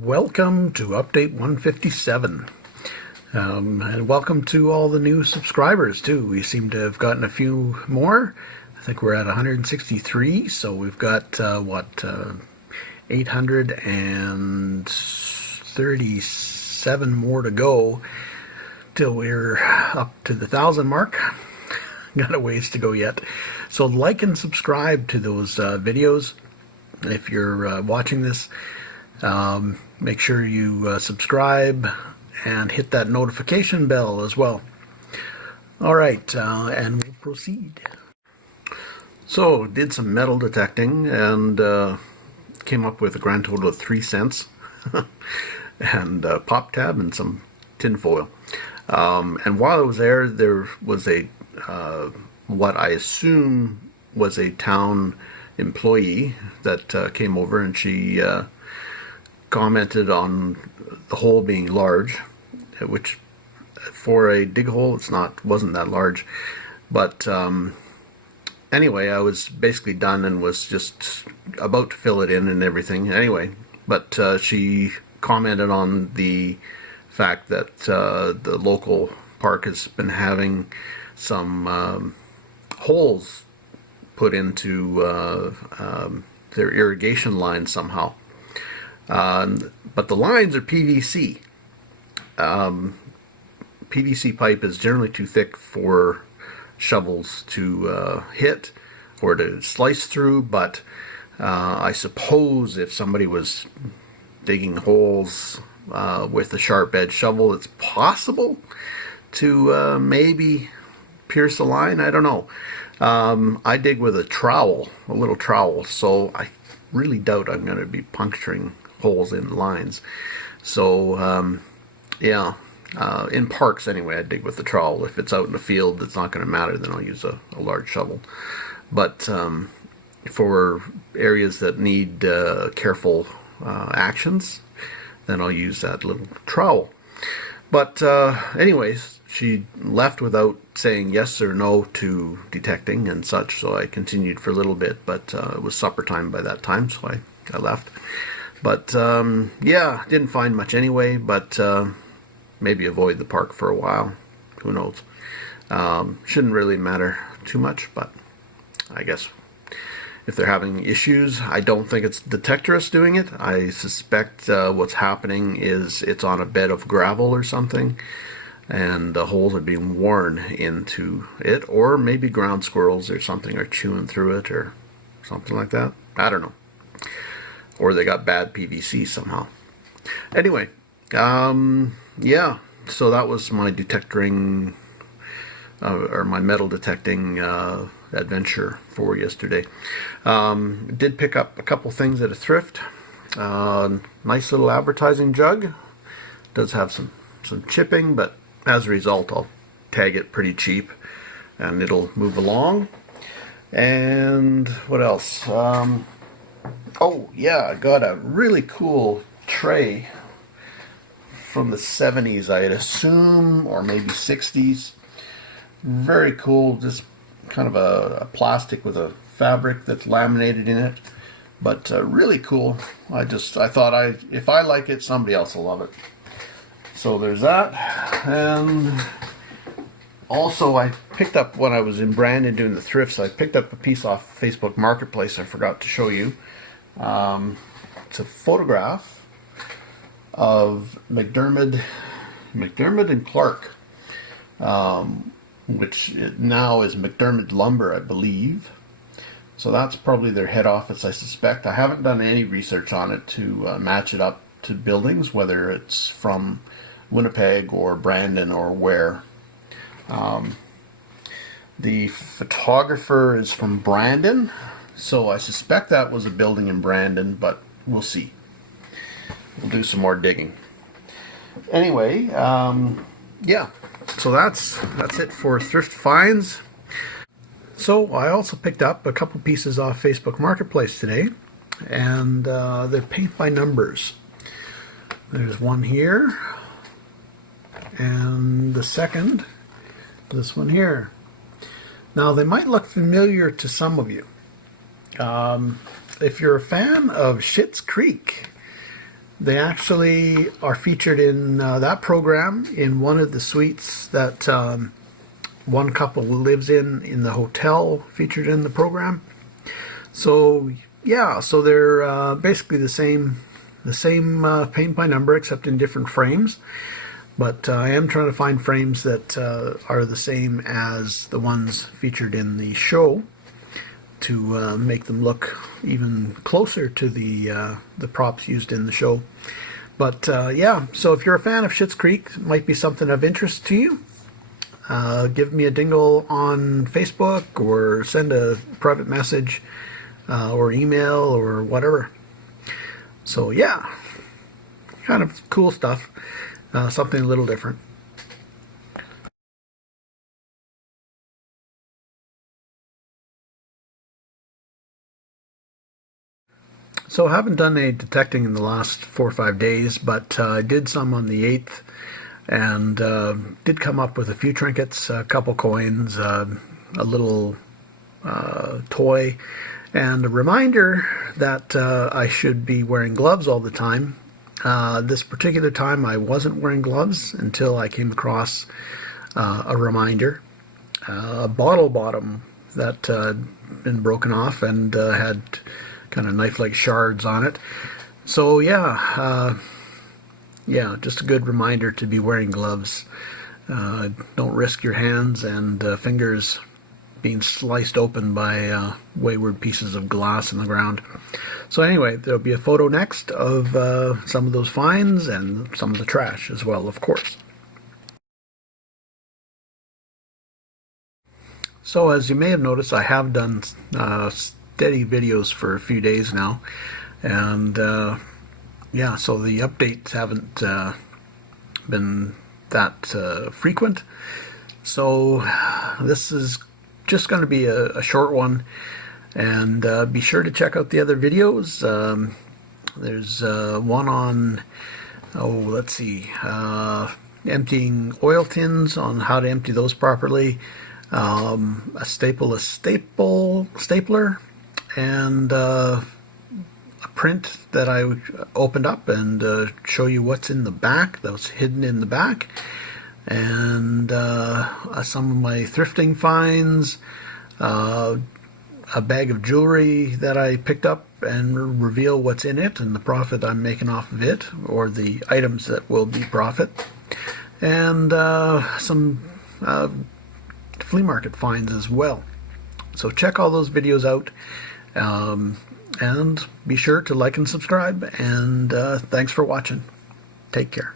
Welcome to Update 157. And welcome to all the new subscribers, too. We seem to have gotten a few more. I think we're at 163, so we've got, 837 more to go till we're up to the 1,000 mark. Got a ways to go yet. So like and subscribe to those videos if you're watching this. Make sure you subscribe and hit that notification bell as well. All right, and we'll proceed. So, did some metal detecting and came up with a grand total of 3 cents and pop tab and some tin foil. And while I was there was a what I assume was a town employee that came over, and she commented on the hole being large, which for a dig hole wasn't that large. But anyway, I was basically done and was just about to fill it in and everything anyway. But she commented on the fact that the local park has been having some holes put into their irrigation lines somehow. But the lines are PVC. PVC pipe is generally too thick for shovels to hit or to slice through, but I suppose if somebody was digging holes with a sharp edge shovel, it's possible to maybe pierce the line. I don't know. I dig with a trowel, a little trowel, so I really doubt I'm going to be puncturing holes in lines. So yeah, in parks anyway, I dig with the trowel. If it's out in the field, it's not going to matter, then I'll use a large shovel. But for areas that need careful actions, then I'll use that little trowel. But anyways, she left without saying yes or no to detecting and such, so I continued for a little bit, but it was supper time by that time, so I left. But yeah, didn't find much anyway, but maybe avoid the park for a while. Who knows? Shouldn't really matter too much, but I guess if they're having issues, I don't think it's Detectorist doing it. I suspect what's happening is it's on a bed of gravel or something, and the holes are being worn into it, or maybe ground squirrels or something are chewing through it or something like that. I don't know. Or they got bad PVC somehow. Anyway, yeah, so that was my detecting, or my metal detecting adventure for yesterday. Did pick up a couple things at a thrift. Nice little advertising jug. Does have some chipping, but as a result, I'll tag it pretty cheap and it'll move along. And what else? Oh yeah, I got a really cool tray from the 70s, I'd assume, or maybe 60s. Very cool, just kind of a plastic with a fabric that's laminated in it, but really cool. I thought if I like it, somebody else will love it. So there's that. And also I picked up, when I was in Brandon doing the thrifts, I picked up a piece off Facebook Marketplace I forgot to show you. It's a photograph of McDermott and Clark, which now is McDermott Lumber, I believe. So that's probably their head office, I suspect. I haven't done any research on it to match it up to buildings, whether it's from Winnipeg or Brandon or where. The photographer is from Brandon, so I suspect that was a building in Brandon, but we'll see. We'll do some more digging. Anyway, yeah, so that's it for thrift finds. So I also picked up a couple pieces off Facebook Marketplace today, and they're paint by numbers. There's one here, and the second, this one here. Now they might look familiar to some of you. If you're a fan of Schitt's Creek, They actually are featured in that program in one of the suites that one couple lives in the hotel featured in the program. So yeah, so they're basically the same paint by number, except in different frames. But I am trying to find frames that are the same as the ones featured in the show to make them look even closer to the props used in the show. But yeah, so if you're a fan of Schitt's Creek, it might be something of interest to you. Give me a dingle on Facebook or send a private message or email or whatever. So yeah, kind of cool stuff. Something a little different. So I haven't done any detecting in the last 4 or 5 days, but I did some on the 8th and did come up with a few trinkets, a couple coins, a little toy, and a reminder that I should be wearing gloves all the time. This particular time I wasn't wearing gloves until I came across a reminder, a bottle bottom that had been broken off and had kind of knife-like shards on it. So yeah, just a good reminder to be wearing gloves. Don't risk your hands and fingers being sliced open by wayward pieces of glass in the ground. So anyway, there'll be a photo next of some of those finds and some of the trash as well, of course. So as you may have noticed, I have done steady videos for a few days now, and yeah, so the updates haven't been that frequent. So this is just going to be a short one, and be sure to check out the other videos. There's one on, let's see, emptying oil tins, on how to empty those properly, a stapler, and a print that I opened up and show you what's in the back, that was hidden in the back, and some of my thrifting finds, a bag of jewelry that I picked up and reveal what's in it and the profit I'm making off of it, or the items that will be profit, and some flea market finds as well. So check all those videos out, and be sure to like and subscribe, and thanks for watching. Take care.